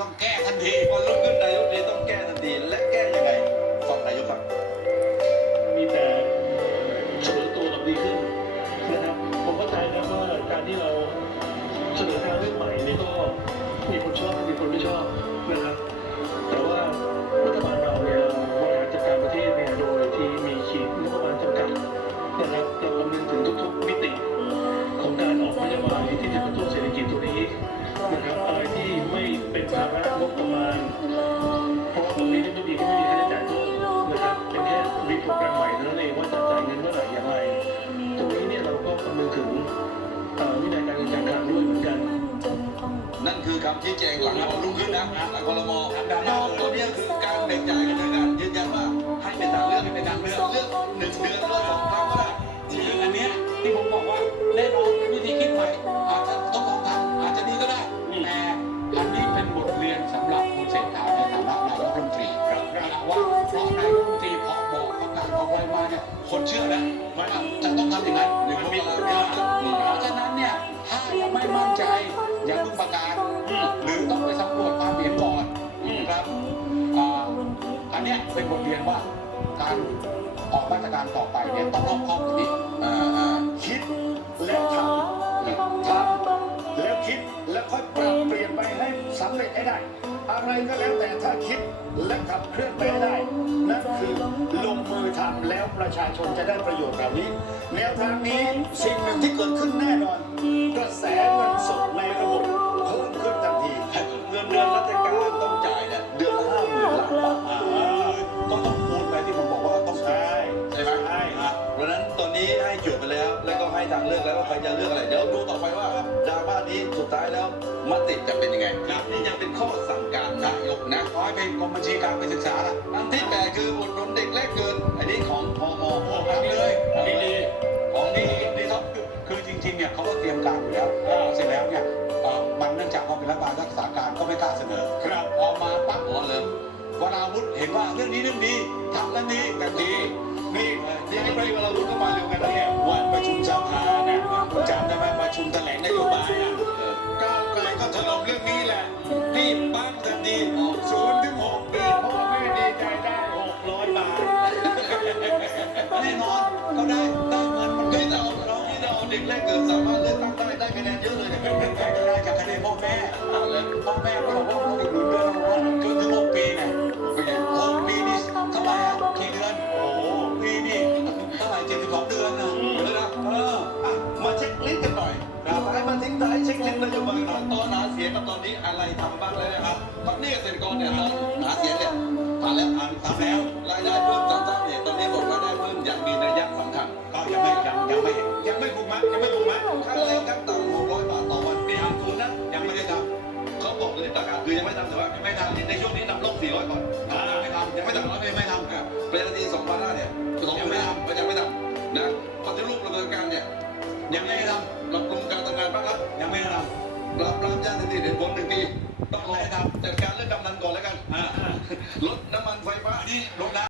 ต้องแก้ทันทีพอลุกขึ้นนายกนี้ต้องแก้ทันทีและแก้ยังไงฟังนายกครับ มีแต่เสนอตัวกับดีขึ้นนะครับผมเข้าใจนะว่าการที่เราเสนอทางเลือกใหม่นี่ก็มีคนชอบมีคนไม่ชอบนะครับแต่ว่ารัฐบาลเราเนี่ยเราบริหารจัดการประเทศเนี่ยโดยที่มีขีดงบประมาณจำกัดนะครับ นั่นคือคำชี้แจงหลังวันรุ่งขึ้นนะหลังครมครับดราม่าเลยตัวเนี้ยคือการแบ่งจ่ายกันด้วยกันยืนยันว่าให้เป็นทางเลือกให้เป็นทางเลือกเลือกหนึ่งเดือนหรือสองครั้งก็ได้คืออันเนี้ยที่ผมบอกว่าแน่นอนเป็นวิธีคิดใหม่อาจจะต้องลองทำอาจจะดีก็ได้แต่อันนี้เป็นบทเรียนสำหรับคุณเศรษฐาในฐานะนายกรัฐมนตรีครับว่าเพราะนายกรัฐมนตรีพอบอกประกาศเอาไว้มาเนี่ยคนเชื่อนะว่าจะต้องทำอย่างนั้นหรือมันมีผลงานเพราะฉะนั้นเนี่ยถ้ายังไม่มั่นใจอย่าเพิ่งประกาศ นเนี้ยเป็นบทเรียนว่าการออกมาตรการต่อไปเนี่ยต้องรอบคอบกว่านี้อ่าอ่าคิดและทำทำแล้วคิดแล้วค่อยปรับเปลี่ยนไปให้สำเร็จให้ได้ อะไรก็แล้วแต่ถ้าคิดและขับเคลื่อนไปให้ได้ นั่นคือลงมือทำแล้วประชาชนจะได้ประโยชน์เหล่านี้แนวทางนี้สิ่งหนึ่งที่เกิดขึ้นแน่นอนกระแสเงินสดใน เพราะฉะนั้นตอนนี้ให้โจทย์ไปแล้ว แล้วก็ให้ทางเลือกแล้วว่าใครจะเลือกอะไร เดี๋ยวดูต่อไปว่าดราม่านี้สุดท้ายแล้วมติจะเป็นยังไงครับนี่ยังเป็นข้อสั่งการนายกนะขอให้ไปกรมบัญชีกลางไปศึกษาละอันที่แปดคืออุดหนุนเด็กแรกเกิน อันนี้ของพมโอ้ทำเลยดีดีของดีดีท็อปคือคือจริงๆเนี่ยเขาก็เตรียมการอยู่แล้วเสร็จแล้วเนี่ยเอ่อมันเนื่องจากว่าเป็นรัฐบาลรักษาการก็ไม่กล้าเสนอ ครับพอมาปั๊บอ๋อเลย วราวุธเห็นว่าเรื่องนี้เรื่องดี เกิดสามารถเลือกตั้งได้ได้คะแนนเยอะเลยนะครับได้ได้จากคะแนนพ่อแม่พ่อแม่ก็บอกว่าเราอีกหนึ่งเดือนเราจนถึ ไม่ถูกมั้ยยังไม่ถูกมั้ยค่าแรงขั้นต่ำ600บาทต่อวันปี50นะยังไม่ได้ทเขาบอกเลยประกาศคือยังไม่ทำแต่ว่าไม่ทำในช่วงนี้นำลบ400ก่อนำยังไม่ทำยังไม่ทำร้อยไม่ทำอะเป็นนาที2 0 0 0เนี่ยสองยังไม่ทำยังไม่ทำนะปฏิรูประเบิดการเนี่ยยังไม่ได้ทปรับปรุงการทำงานบ้างครับำยังไม่ได้ทปราบปรามยาเสพติดเห็นผลหนึ่งปีต้องรอไม่ได้ทำจัดการเรื่องกำนันก่อนแล้วกันำอ่าลดน้ำมันไฟฟ้าอันนี้ลงนะ